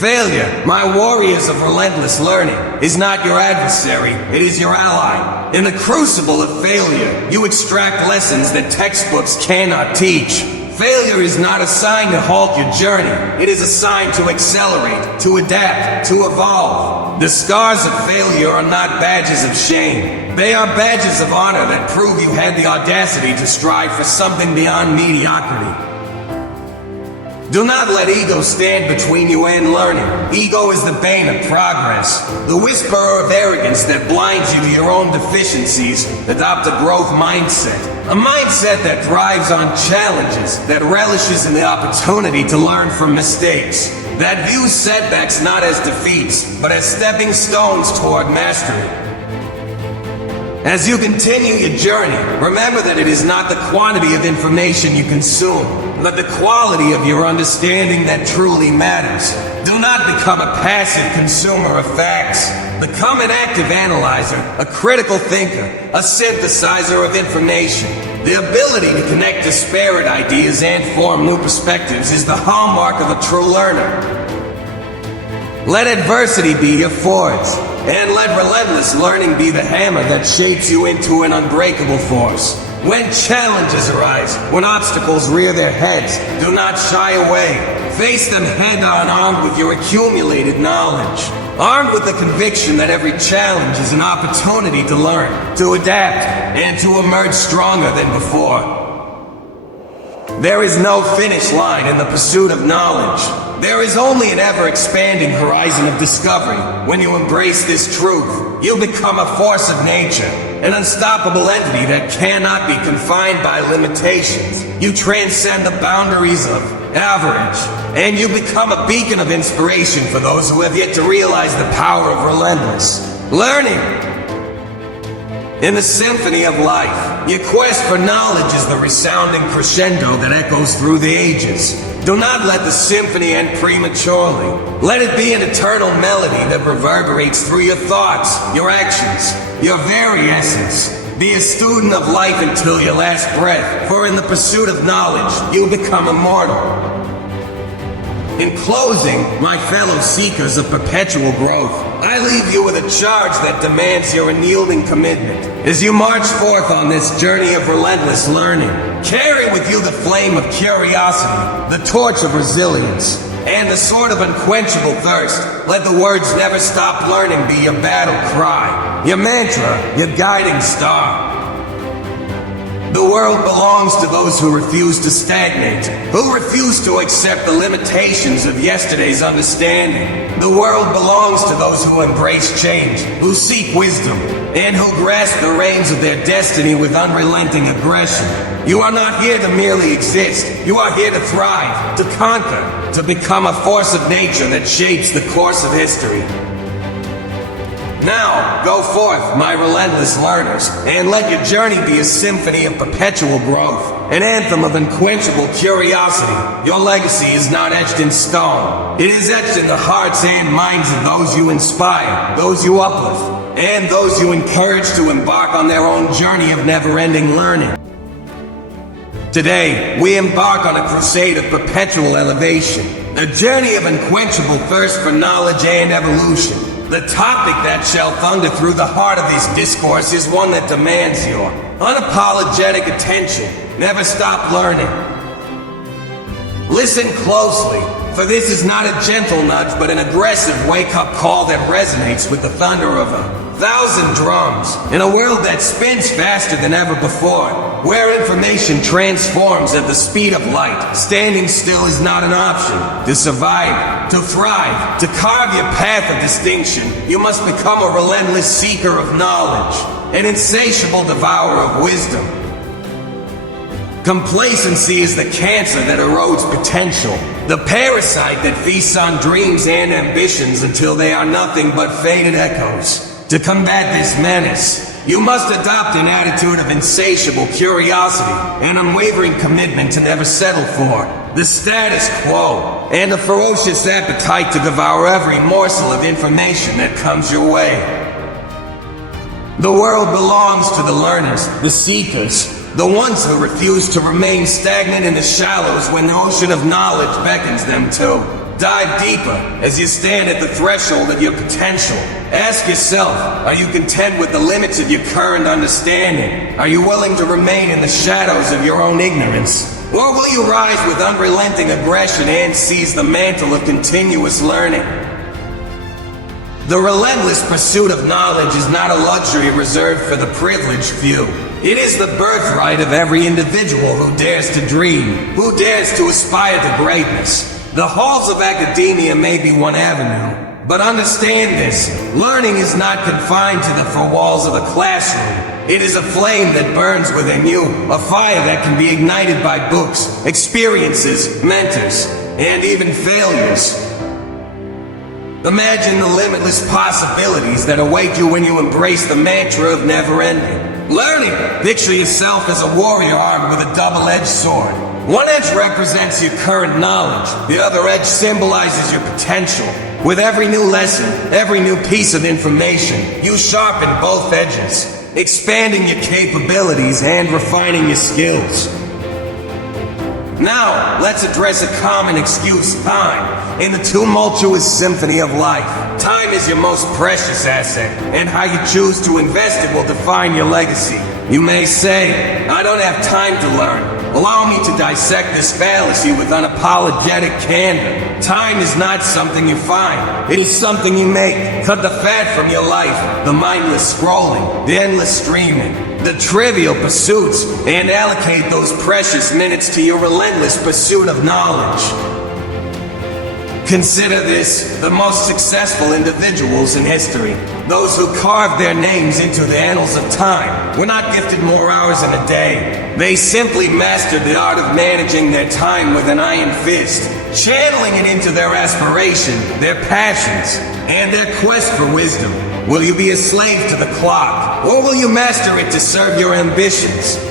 Failure, my warriors of relentless learning, is not your adversary, it is your ally. In the crucible of failure, you extract lessons that textbooks cannot teach. Failure is not a sign to halt your journey. It is a sign to accelerate, to adapt, to evolve. The scars of failure are not badges of shame. They are badges of honor that prove you had the audacity to strive for something beyond mediocrity. Do not let ego stand between you and learning. Ego is the bane of progress, the whisperer of arrogance that blinds you to your own deficiencies. Adopt a growth mindset, a mindset that thrives on challenges, that relishes in the opportunity to learn from mistakes, that views setbacks not as defeats, but as stepping stones toward mastery. As you continue your journey, remember that it is not the quantity of information you consume, but the quality of your understanding that truly matters. Do not become a passive consumer of facts. Become an active analyzer, a critical thinker, a synthesizer of information. The ability to connect disparate ideas and form new perspectives is the hallmark of a true learner. Let adversity be your forge, and let relentless learning be the hammer that shapes you into an unbreakable force. When challenges arise, when obstacles rear their heads, do not shy away. Face them head-on, armed with your accumulated knowledge. Armed with the conviction that every challenge is an opportunity to learn, to adapt, and to emerge stronger than before. There is no finish line in the pursuit of knowledge. There is only an ever-expanding horizon of discovery. When you embrace this truth, you become a force of nature, an unstoppable entity that cannot be confined by limitations. You transcend the boundaries of average, and you become a beacon of inspiration for those who have yet to realize the power of relentless learning. In the symphony of life, your quest for knowledge is the resounding crescendo that echoes through the ages. Do not let the symphony end prematurely. Let it be an eternal melody that reverberates through your thoughts, your actions, your very essence. Be a student of life until your last breath, for in the pursuit of knowledge, you become immortal. In closing, my fellow seekers of perpetual growth, I leave you with a charge that demands your unyielding commitment. As you march forth on this journey of relentless learning, carry with you the flame of curiosity, the torch of resilience, and the sword of unquenchable thirst. Let the words "never stop learning" be your battle cry, your mantra, your guiding star. The world belongs to those who refuse to stagnate, who refuse to accept the limitations of yesterday's understanding. The world belongs to those who embrace change, who seek wisdom, and who grasp the reins of their destiny with unrelenting aggression. You are not here to merely exist. You are here to thrive, to conquer, to become a force of nature that shapes the course of history. Now, go forth, my relentless learners, and let your journey be a symphony of perpetual growth, an anthem of unquenchable curiosity. Your legacy is not etched in stone. It is etched in the hearts and minds of those you inspire, those you uplift, and those you encourage to embark on their own journey of never-ending learning. Today, we embark on a crusade of perpetual elevation, a journey of unquenchable thirst for knowledge and evolution. The topic that shall thunder through the heart of this discourse is one that demands your unapologetic attention. Never stop learning. Listen closely, for this is not a gentle nudge, but an aggressive wake-up call that resonates with the thunder of 1,000 drums. In a world that spins faster than ever before, where information transforms at the speed of light, standing still is not an option. To survive, to thrive, to carve your path of distinction, you must become a relentless seeker of knowledge, an insatiable devourer of wisdom. Complacency is the cancer that erodes potential, the parasite that feasts on dreams and ambitions until they are nothing but faded echoes. To combat this menace, you must adopt an attitude of insatiable curiosity, an unwavering commitment to never settle for the status quo, and a ferocious appetite to devour every morsel of information that comes your way. The world belongs to the learners, the seekers, the ones who refuse to remain stagnant in the shallows when the ocean of knowledge beckons them to. Dive deeper as you stand at the threshold of your potential. Ask yourself, are you content with the limits of your current understanding? Are you willing to remain in the shadows of your own ignorance? Or will you rise with unrelenting aggression and seize the mantle of continuous learning? The relentless pursuit of knowledge is not a luxury reserved for the privileged few. It is the birthright of every individual who dares to dream, who dares to aspire to greatness. The halls of academia may be one avenue, but understand this, learning is not confined to the four walls of a classroom. It is a flame that burns within you, a fire that can be ignited by books, experiences, mentors, and even failures. Imagine the limitless possibilities that await you when you embrace the mantra of never ending. Learning! Picture yourself as a warrior armed with a double-edged sword. One edge represents your current knowledge, the other edge symbolizes your potential. With every new lesson, every new piece of information, you sharpen both edges, expanding your capabilities and refining your skills. Now, let's address a common excuse, time, in the tumultuous symphony of life. Time is your most precious asset, and how you choose to invest it will define your legacy. You may say, I don't have time to learn. Allow me to dissect this fallacy with unapologetic candor. Time is not something you find. It is something you make. Cut the fat from your life, the mindless scrolling, the endless streaming, the trivial pursuits, and allocate those precious minutes to your relentless pursuit of knowledge. Consider this, the most successful individuals in history, those who carved their names into the annals of time, were not gifted more hours in a day. They simply mastered the art of managing their time with an iron fist, channeling it into their aspiration, their passions, and their quest for wisdom. Will you be a slave to the clock, or will you master it to serve your ambitions?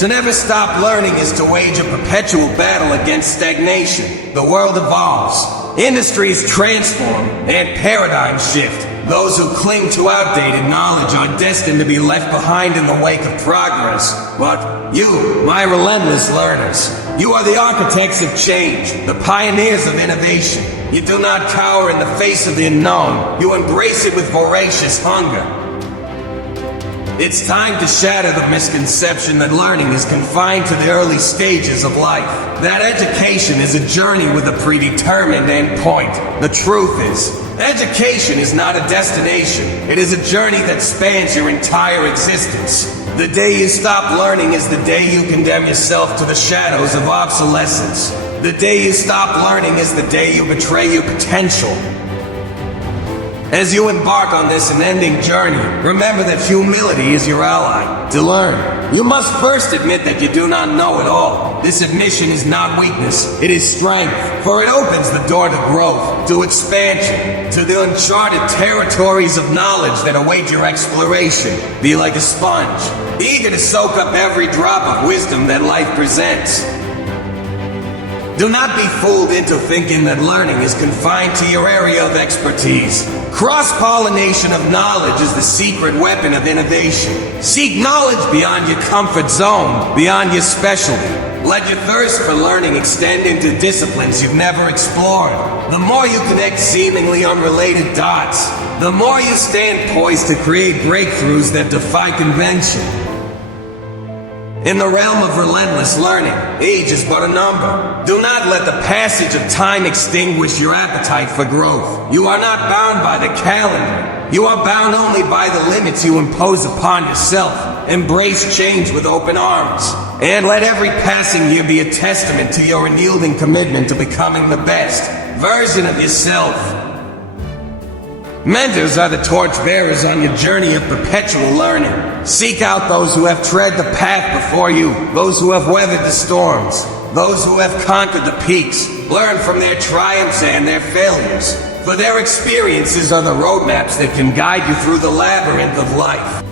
To never stop learning is to wage a perpetual battle against stagnation. The world evolves, industries transform, and paradigms shift. Those who cling to outdated knowledge are destined to be left behind in the wake of progress. But you, my relentless learners, you are the architects of change, the pioneers of innovation. You do not cower in the face of the unknown. You embrace it with voracious hunger. It's time to shatter the misconception that learning is confined to the early stages of life. That education is a journey with a predetermined end point. The truth is, education is not a destination. It is a journey that spans your entire existence. The day you stop learning is the day you condemn yourself to the shadows of obsolescence. The day you stop learning is the day you betray your potential. As you embark on this unending journey, remember that humility is your ally. To learn, you must first admit that you do not know it all. This admission is not weakness, it is strength, for it opens the door to growth, to expansion, to the uncharted territories of knowledge that await your exploration. Be like a sponge, eager to soak up every drop of wisdom that life presents. Do not be fooled into thinking that learning is confined to your area of expertise. Cross-pollination of knowledge is the secret weapon of innovation. Seek knowledge beyond your comfort zone, beyond your specialty. Let your thirst for learning extend into disciplines you've never explored. The more you connect seemingly unrelated dots, the more you stand poised to create breakthroughs that defy convention. In the realm of relentless learning, age is but a number. Do not let the passage of time extinguish your appetite for growth. You are not bound by the calendar. You are bound only by the limits you impose upon yourself. Embrace change with open arms. And let every passing year be a testament to your unyielding commitment to becoming the best version of yourself. Mentors are the torchbearers on your journey of perpetual learning. Seek out those who have tread the path before you, those who have weathered the storms, those who have conquered the peaks. Learn from their triumphs and their failures, for their experiences are the roadmaps that can guide you through the labyrinth of life.